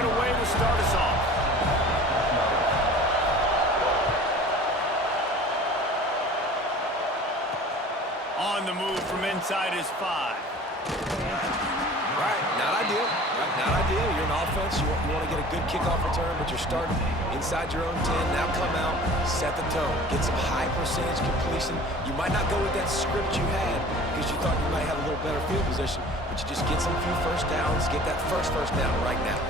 it away to start us off. On the move from inside his 5. Right, not ideal. Right, not ideal. You're an offense. You want to get a good kickoff return, but you're starting inside your own 10. Now come out, set the tone. Get some high percentage completion. You might not go with that script you had because you thought you might have a little better field position, but you just get some few first downs. Get that first down right now.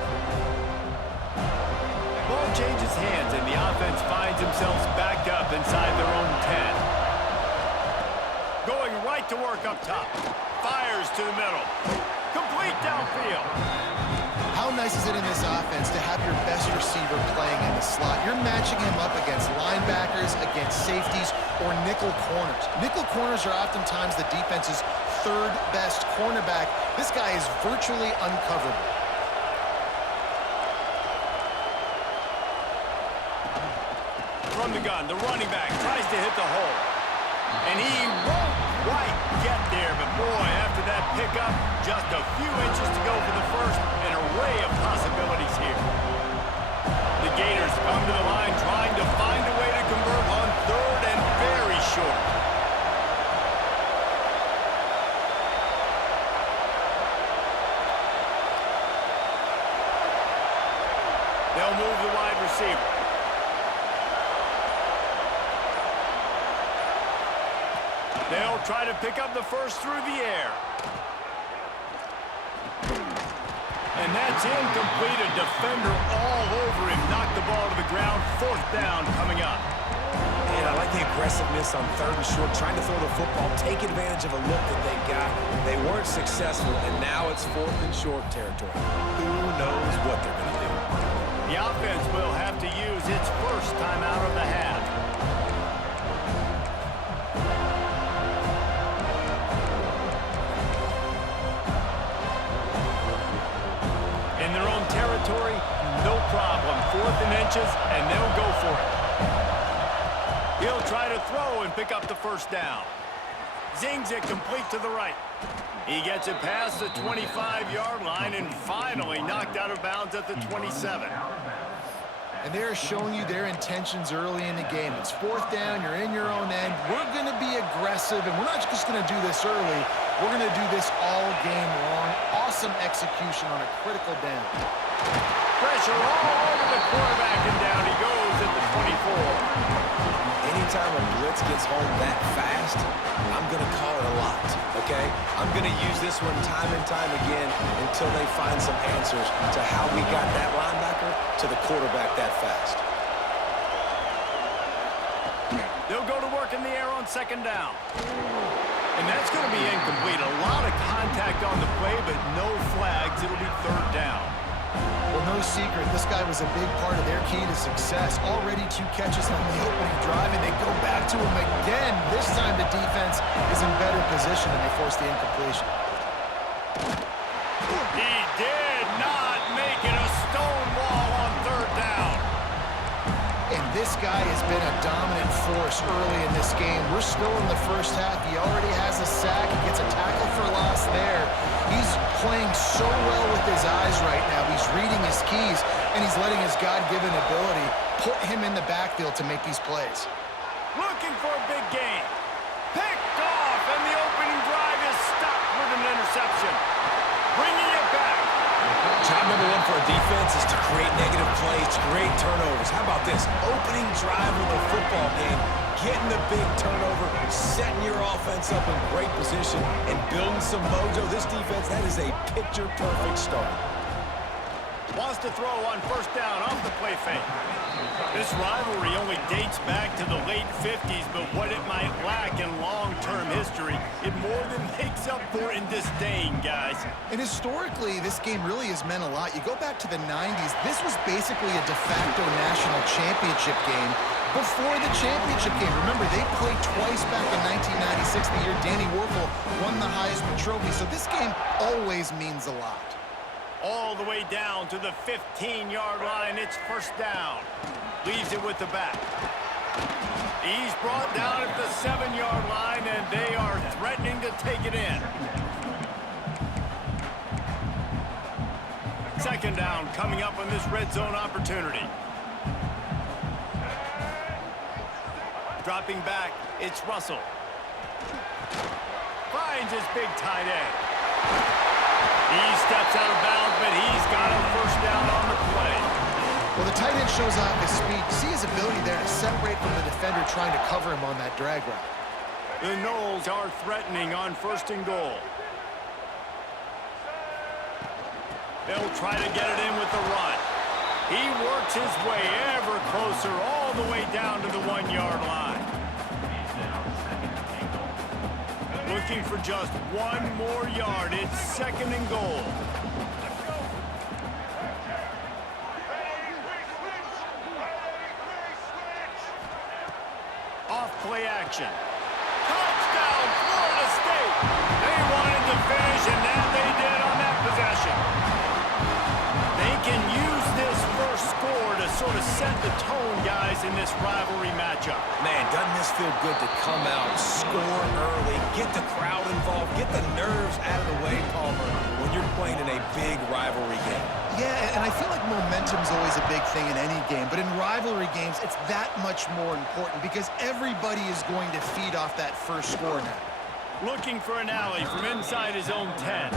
Ball changes hands, and the offense finds themselves backed up inside their own 10. Going right to work up top. Fires to the middle. Complete downfield. How nice is it in this offense to have your best receiver playing in the slot? You're matching him up against linebackers, against safeties, or nickel corners. Nickel corners are oftentimes the defense's third best cornerback. This guy is virtually uncoverable. From the gun, the running back tries to hit the hole. And he won't quite get there, but boy, after that pickup, just a few inches to go for the first. An array of possibilities here. The Gators come to the line trying to find a way to convert on third and very short. They'll move the wide receiver. They'll try to pick up the first through the air. And that's incomplete. A defender all over him. Knocked the ball to the ground. 4th down coming up. And I like the aggressiveness on 3rd and short, trying to throw the football, take advantage of a look that they got. They weren't successful, and now it's 4th and short territory. Who knows what they're going to do? The offense will have to use its first timeout of the half. In their own territory, no problem. 4th and inches, and they'll go for it. He'll try to throw and pick up the first down. Zings it complete to the right. He gets it past the 25-yard line and finally knocked out of bounds at the 27. And they're showing you their intentions early in the game. It's 4th down, you're in your own end. We're going to be aggressive, and we're not just going to do this early. We're going to do this all game long. Awesome execution on a critical down. Pressure all over the quarterback, and down he goes at the 24. Anytime a blitz gets home that fast, I'm going to call it a lot, okay? I'm going to use this one time and time again until they find some answers to how we got that linebacker to the quarterback that fast. They'll go to work in the air on 2nd down. And that's going to be incomplete. A lot of contact on the play, but no flags. It'll be 3rd down. Well, no secret, this guy was a big part of their key to success. Already 2 catches on the opening drive, and they go back to him again. This time the defense is in better position, and they force the incompletion. He did not make it. A stone wall on 3rd down. And this guy has been a dominant force early in this game. We're still in the first half. He already has a sack. He gets a tackle for loss there. He's playing so well with his eyes right now. He's reading his keys, and he's letting his God-given ability put him in the backfield to make these plays. Looking for a big gain. Picked off, and the opening drive is stopped with an interception. Bringing it back. Job number 1 for a defense is to create negative plays, to create turnovers. How about this? Opening drive of the football game, getting the big turnover, setting your offense up in great position, and building some mojo. This defense, that is a picture-perfect start. Wants to throw on 1st down off the play fake. This rivalry only dates back to the late 50s, but what it might lack in long-term history, it more than makes up for in disdain, guys. And historically, this game really has meant a lot. You go back to the 90s, this was basically a de facto national championship game before the championship game. Remember, they played twice back in 1996, the year Danny Werfel won the Heisman Trophy. So this game always means a lot. All the way down to the 15-yard line. It's 1st down. Leaves it with the back. He's brought down at the 7-yard line, and they are threatening to take it in. Second down coming up on this red zone opportunity. Dropping back, it's Russell. Finds his big tight end. He steps out of bounds, but he's got a first down on the play. Well, the tight end shows off his speed. You see his ability there to separate from the defender trying to cover him on that drag route. The Knowles are threatening on 1st and goal. They'll try to get it in with the run. He works his way ever closer all the way down to the 1-yard line. Looking for just one more yard. It's 2nd and goal. Off play action. Touchdown, Florida State. They wanted to finish, and that they did on that possession. They can use this first score to sort of set the tone, guys, in this rivalry matchup. Man, doesn't this feel good to come out, score early, get the crowd involved, get the nerves out of the way, Palmer, when you're playing in a big rivalry game. Yeah, and I feel like momentum's always a big thing in any game, but in rivalry games, it's that much more important because everybody is going to feed off that first score now. Looking for an alley from inside his own 10.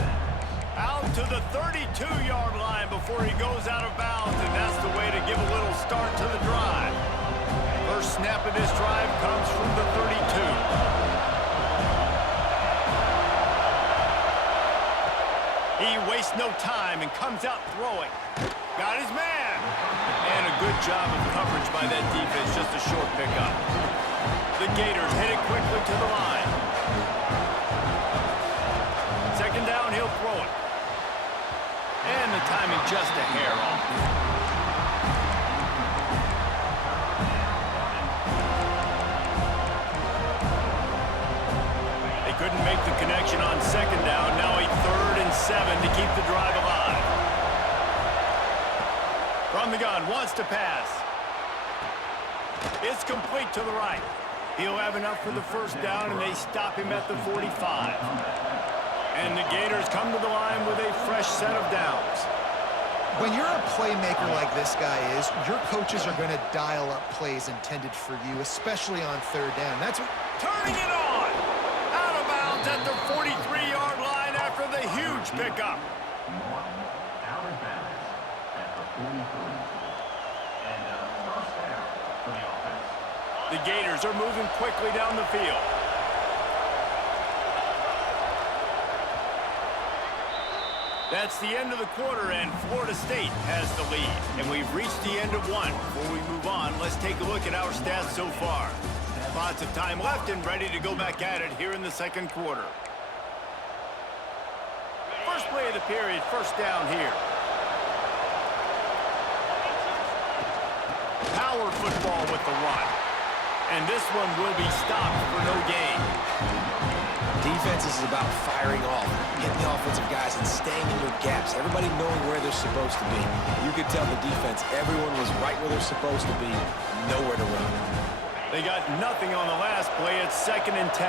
Out to the 32-yard line before he goes out of bounds, and that's the way to give a little start to the drive. First snap of this drive comes from the 32. He wastes no time and comes out throwing. Got his man. And a good job of coverage by that defense, just a short pickup. The Gators hit it quickly to the line. Second down, he'll throw it. And the timing just a hair off. They couldn't make the connection on second down. Now a 3rd and 7 to keep the drive alive. From the gun, wants to pass. It's complete to the right. He'll have enough for the first down, and they stop him at the 45. And the Gators come to the line with a fresh set of downs. When you're a playmaker like this guy is, your coaches are going to dial up plays intended for you, especially on 3rd down. That's what... Turning it on! Out of bounds at the 43-yard line after the huge pickup. Out of bounds at the 43. And first down for the offense. The Gators are moving quickly down the field. That's the end of the quarter, and Florida State has the lead. And we've reached the end of one. Before we move on, let's take a look at our stats so far. Lots of time left and ready to go back at it here in the 2nd quarter. First play of the period, first down here. Power football with the run. And this one will be stopped for no gain. Defense is about firing off, hitting the offensive guys and staying in your gaps. Everybody knowing where they're supposed to be. You could tell the defense, everyone was right where they're supposed to be, nowhere to run. They got nothing on the last play. It's 2nd and 10.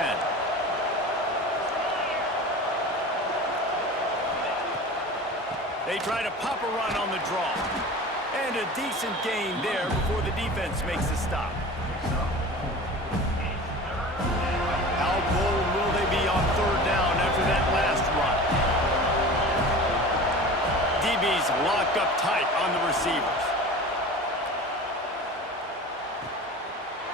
They try to pop a run on the draw. And a decent gain there before the defense makes the stop. How bold will they be on 3rd down after that last run? DB's locked up tight on the receivers.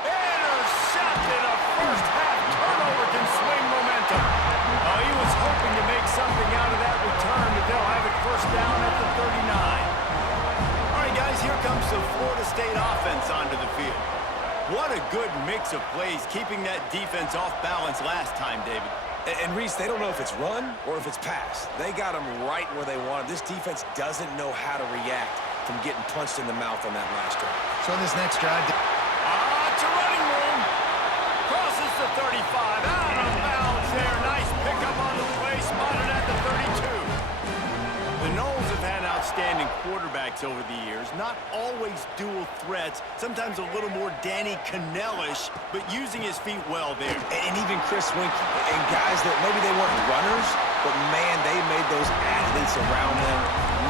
Intercepted. A first-half turnover can swing momentum. Oh, he was hoping to make something out of that return, but they'll have it first down at the 39. All right, guys, here comes the Florida State offense onto the field. What a good mix of plays, keeping that defense off balance last time, David. And Reese, they don't know if it's run or if it's pass. They got them right where they want them. This defense doesn't know how to react from getting punched in the mouth on that last drive. So in this next drive... It's a running room. Crosses the 35. Out of bounds there. Nice pickup on the play. Spotted at the 32. The Knowles have had outstanding quarterbacks over the years. Not always dual threats. Sometimes a little more Danny Cannell-ish, but using his feet well there. And even Chris Winkie. And guys that maybe they weren't runners, but man, they made those athletes around them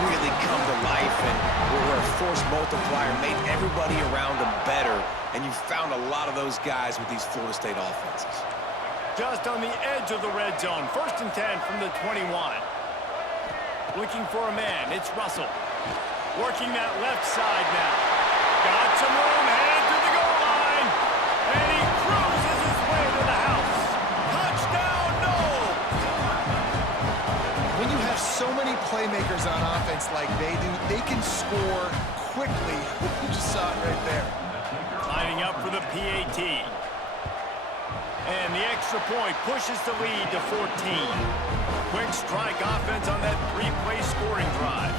really come to life and were a force multiplier, made everybody around them better. And you found a lot of those guys with these Florida State offenses. Just on the edge of the red zone. 1st and 10 from the 21. Looking for a man. It's Russell. Working that left side now. Got some room. Headed to the goal line. And he cruises his way to the house. Touchdown, Knowles! When you have so many playmakers on offense like they do, they can score quickly. You just saw it right there. Lining up for the PAT. And the extra point pushes the lead to 14. Quick strike offense on that 3-play scoring drive.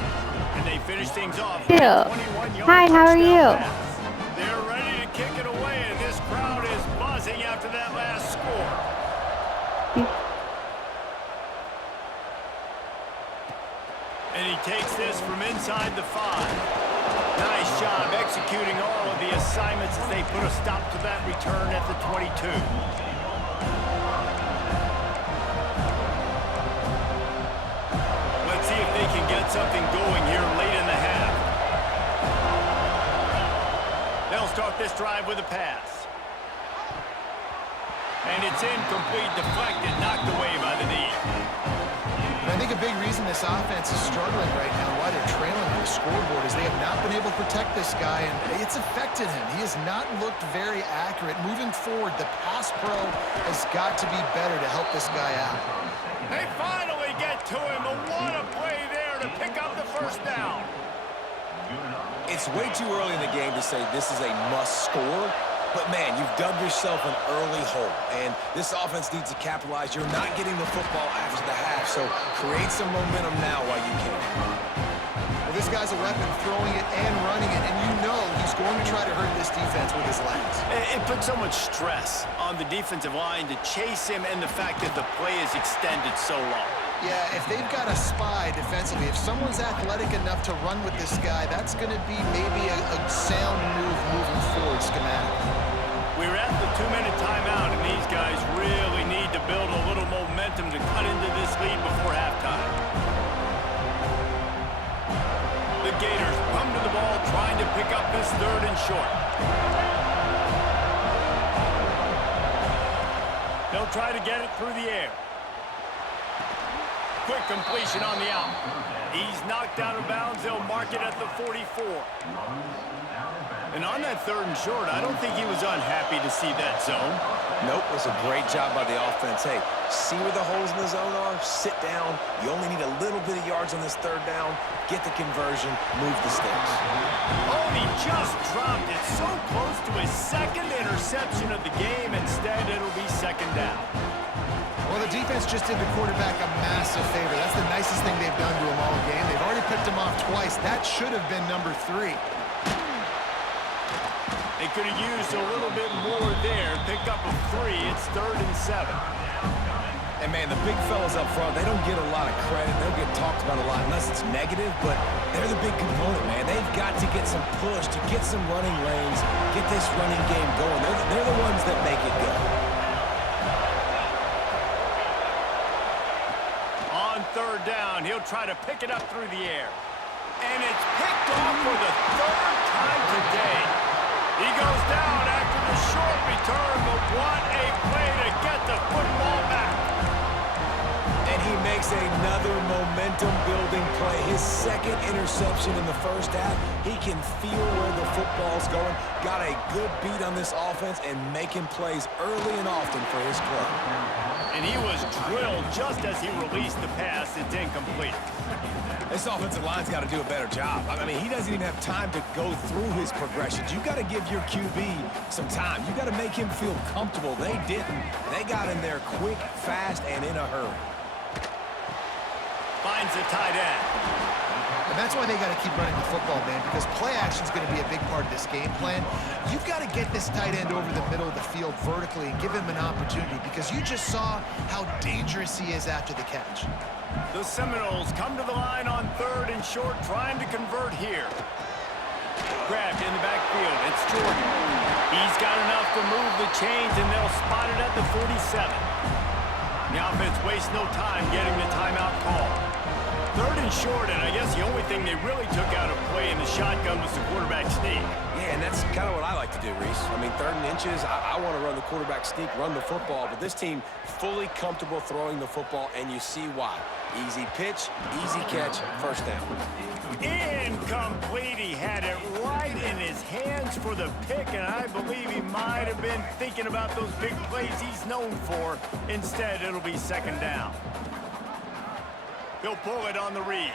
And they finish things off with a 21-yard Hi, how are you? pass. They're ready to kick it away, and this crowd is buzzing after that last score. And he takes this from inside the 5. Nice job executing all of the assignments as they put a stop to that return at the 22. Let's see if they can get something going here late in the half. They'll start this drive with a pass. And it's incomplete, deflected, knocked away by the knee. I think a big reason this offense is struggling right now, why they're trailing on the scoreboard, is they have not been able to protect this guy, and it's affected him. He has not looked very accurate. Moving forward, the pass pro has got to be better to help this guy out. They finally get to him. What a play there to pick up the 1st down. It's way too early in the game to say this is a must score. But, man, you've dug yourself an early hole, and this offense needs to capitalize. You're not getting the football after the half, so create some momentum now while you can. Well, this guy's a weapon, throwing it and running it, and you know he's going to try to hurt this defense with his legs. It puts so much stress on the defensive line to chase him, and the fact that the play is extended so long. Yeah, if they've got a spy defensively, if someone's athletic enough to run with this guy, that's going to be maybe a sound move moving forward schematically. We're at the 2-minute timeout, and these guys really need to build a little momentum to cut into this lead before halftime. The Gators come to the ball, trying to pick up this 3rd and short. They'll try to get it through the air. Quick completion on the out. He's knocked out of bounds. They'll mark it at the 44. And on that 3rd and short, I don't think he was unhappy to see that zone. Nope, it was a great job by the offense. Hey, see where the holes in the zone are, sit down. You only need a little bit of yards on this 3rd down. Get the conversion, move the sticks. Oh, he just dropped it so close to his 2nd interception of the game. Instead, it'll be 2nd down. Well, the defense just did the quarterback a massive favor. That's the nicest thing they've done to him all game. They've already picked him off twice. That should have been number 3. They could have used a little bit more there. Pick up a 3. It's 3rd and 7. And, man, the big fellas up front, they don't get a lot of credit. They'll get talked about a lot unless it's negative, but they're the big component, man. They've got to get some push, to get some running lanes, get this running game going. They're the ones that make it go. On 3rd down, he'll try to pick it up through the air. And it's picked off for the 3rd time today. He goes down after the short return, but what a play to get the football back. And he makes another momentum-building play. His 2nd interception in the 1st half. He can feel where the football's going. Got a good beat on this offense and making plays early and often for his club. And he was drilled just as he released the pass. It's incomplete. This offensive line's got to do a better job. I mean, he doesn't even have time to go through his progressions. You got to give your QB some time. You got to make him feel comfortable. They didn't. They got in there quick, fast, and in a hurry. Finds the tight end. And that's why they got to keep running the football, man, because play action is going to be a big part of this game plan. You've got to get this tight end over the middle of the field vertically and give him an opportunity, because you just saw how dangerous he is after the catch. The Seminoles come to the line on 3rd and short, trying to convert here. Grabbed in the backfield. It's Jordan. He's got enough to move the chains, and they'll spot it at the 47. The offense wastes no time getting the timeout call. Third and short, and I guess the only thing they really took out of play in the shotgun was the quarterback sneak. Yeah, and that's kind of what I like to do, Reese. I mean, 3rd and inches, I want to run the quarterback sneak, run the football, but this team fully comfortable throwing the football, and you see why. Easy pitch, easy catch, first down. Incomplete. He had it right in his hands for the pick, and I believe he might have been thinking about those big plays he's known for. Instead, it'll be 2nd down. He'll pull it on the read.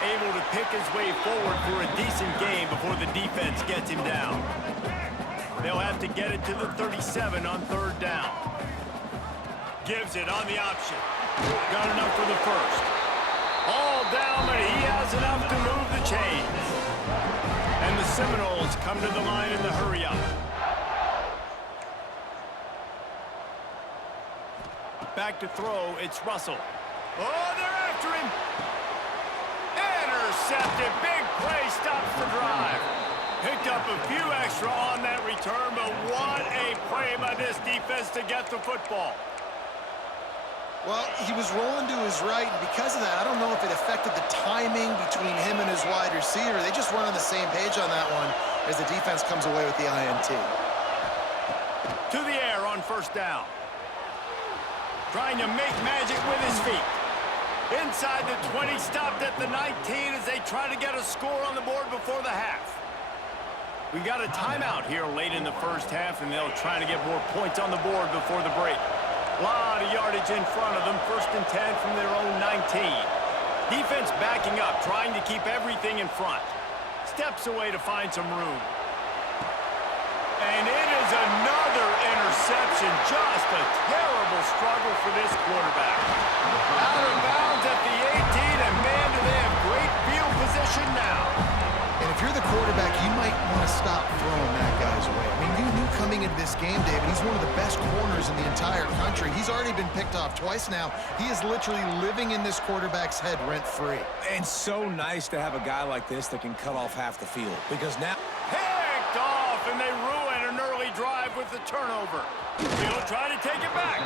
Able to pick his way forward for a decent game before the defense gets him down. They'll have to get it to the 37 on 3rd down. Gives it on the option. Got enough for the first. All down, but he has enough to move the chains. And the Seminoles come to the line in the hurry-up. Back to throw, it's Russell. Oh, they're after him. Intercepted. Big play, stops the drive. Picked up a few extra on that return, but what a play by this defense to get the football. Well, he was rolling to his right, and because of that, I don't know if it affected the timing between him and his wide receiver. They just weren't on the same page on that one as the defense comes away with the INT. To the air on 1st down. Trying to make magic with his feet. Inside the 20, stopped at the 19 as they try to get a score on the board before the half. We got a timeout here late in the 1st half, and they'll try to get more points on the board before the break. A lot of yardage in front of them, 1st and 10 from their own 19. Defense backing up, trying to keep everything in front. Steps away to find some room. And it is another interception. Just a terrible struggle for this quarterback. Out of bounds at the 18, and man, do they have great field position now. And if you're the quarterback, you might want to stop throwing that guy's way. I mean, you knew coming into this game, David, he's one of the best corners in the entire country. He's already been picked off twice now. He is literally living in this quarterback's head rent-free. And so nice to have a guy like this that can cut off half the field, because now... Picked off, and they ruin an early drive with the turnover. He'll try to take it back.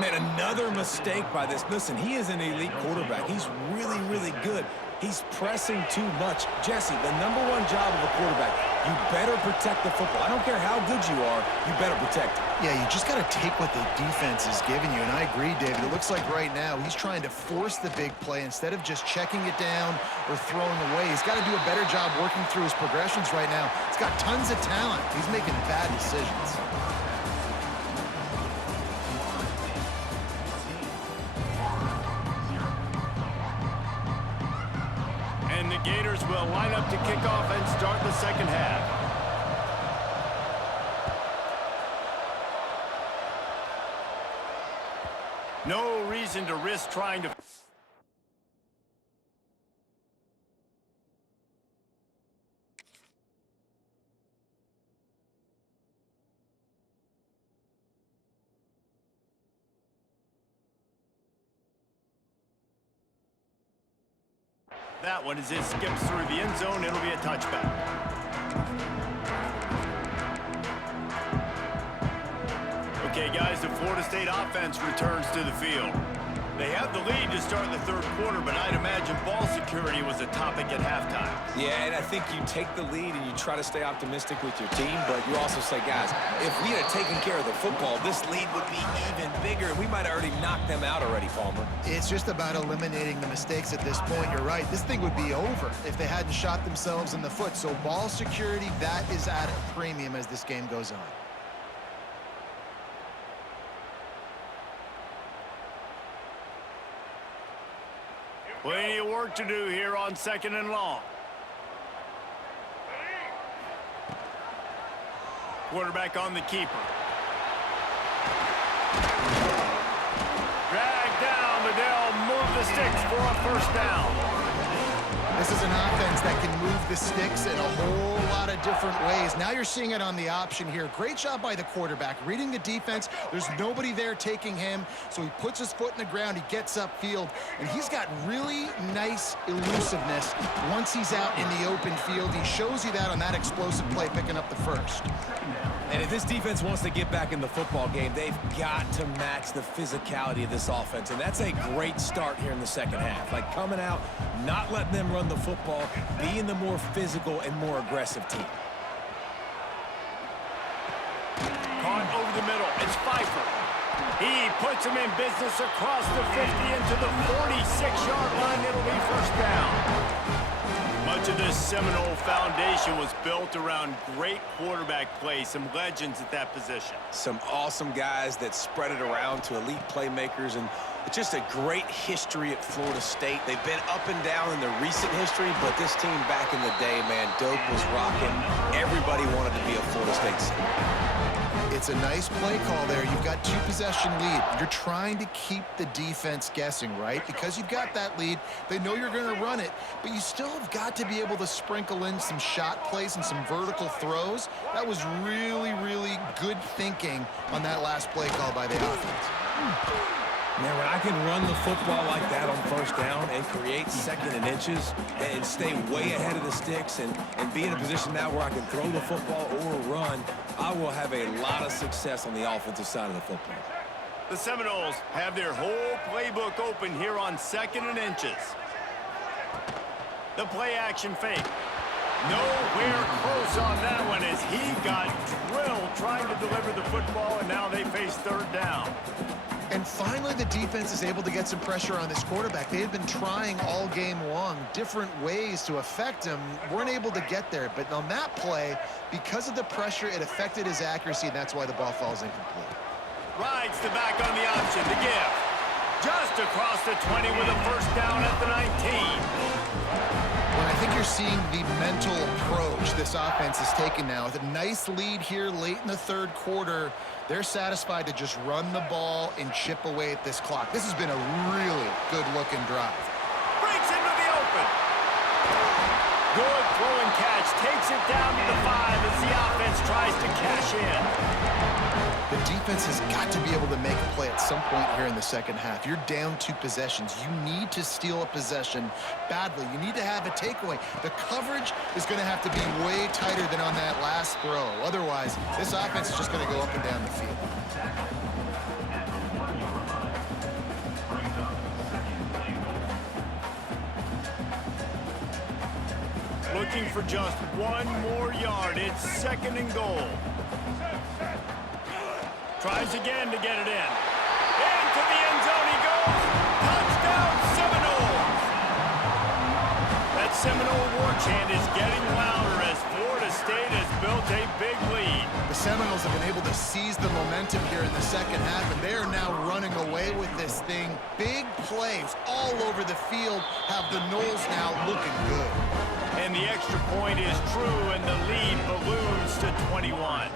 Man, another mistake by this. Listen, he is an elite quarterback. He's really, really good. He's pressing too much. Jesse, the #1 job of a quarterback, you better protect the football. I don't care how good you are, you better protect it. Yeah, you just got to take what the defense is giving you, and I agree, David. It looks like right now he's trying to force the big play instead of just checking it down or throwing away. He's got to do a better job working through his progressions right now. He's got tons of talent. He's making bad decisions. And the Gators will line up to kick off and start the 2nd half. No reason to risk trying to... That one, as it skips through the end zone, it'll be a touchback. Okay, guys, the Florida State offense returns to the field. They have the lead to start the 3rd quarter, but I'd imagine ball security was a topic at halftime. Yeah, and I think you take the lead and you try to stay optimistic with your team, but you also say, guys, if we had taken care of the football, this lead would be even bigger. We might have already knocked them out already, Palmer. It's just about eliminating the mistakes at this point. You're right. This thing would be over if they hadn't shot themselves in the foot. So ball security, that is at a premium as this game goes on. Plenty of work to do here on 2nd and long. Quarterback on the keeper. Dragged down, but they'll move the sticks for a 1st down. This is an offense that can move the sticks in a whole lot of different ways. Now you're seeing it on the option here. Great job by the quarterback. Reading the defense, there's nobody there taking him, so he puts his foot in the ground, he gets upfield, and he's got really nice elusiveness once he's out in the open field. He shows you that on that explosive play, picking up the first. And if this defense wants to get back in the football game, they've got to match the physicality of this offense, and that's a great start here in the second half. Like coming out, not letting them run the football, being the more physical and more aggressive team. Caught over the middle. It's Pfeiffer. He puts him in business across the 50 into the 46-yard line. It'll be first down. Much of this Seminole foundation was built around great quarterback play, some legends at that position. Some awesome guys that spread it around to elite playmakers, and it's just a great history at Florida State. They've been up and down in the recent history, but this team back in the day, man, Doak was rocking. Everybody wanted to be a Florida State Seminole. It's a nice play call there. You've got two-possession lead. You're trying to keep the defense guessing, right? Because you've got that lead, they know you're going to run it, but you still have got to be able to sprinkle in some shot plays and some vertical throws. That was really, really good thinking on that last play call by the offense. Man, when I can run the football like that on first down and create second and inches and stay way ahead of the sticks and be in a position now where I can throw the football or run, I will have a lot of success on the offensive side of the football. The Seminoles have their whole playbook open here on second and inches. The play action fake. Nowhere close on that one as he got drilled trying to deliver the football, and now they face third down. And finally, the defense is able to get some pressure on this quarterback. They had been trying all game long different ways to affect him, weren't able to get there. But on that play, because of the pressure, it affected his accuracy, and that's why the ball falls incomplete. Rides the back on the option to give. Just across the 20 with a first down at the 19. Well, I think you're seeing the mental approach this offense is taking now. With a nice lead here late in the third quarter, they're satisfied to just run the ball and chip away at this clock. This has been a really good-looking drive. Breaks into the open. Good throw and catch. Takes it down to the 5 as the offense tries to cash in. The defense has got to be able to make a play at some point here in the second half. You're down 2 possessions. You need to steal a possession badly. You need to have a takeaway. The coverage is going to have to be way tighter than on that last throw. Otherwise, this offense is just going to go up and down the field. Looking for just one more yard. It's second and goal. Tries again to get it in. Into the end zone he goes. Touchdown Seminoles! That Seminole war chant is getting louder as Florida State has built a big lead. The Seminoles have been able to seize the momentum here in the second half, and they are now running away with this thing. Big plays all over the field have the Noles now looking good. And the extra point is true, and the lead balloons to 21.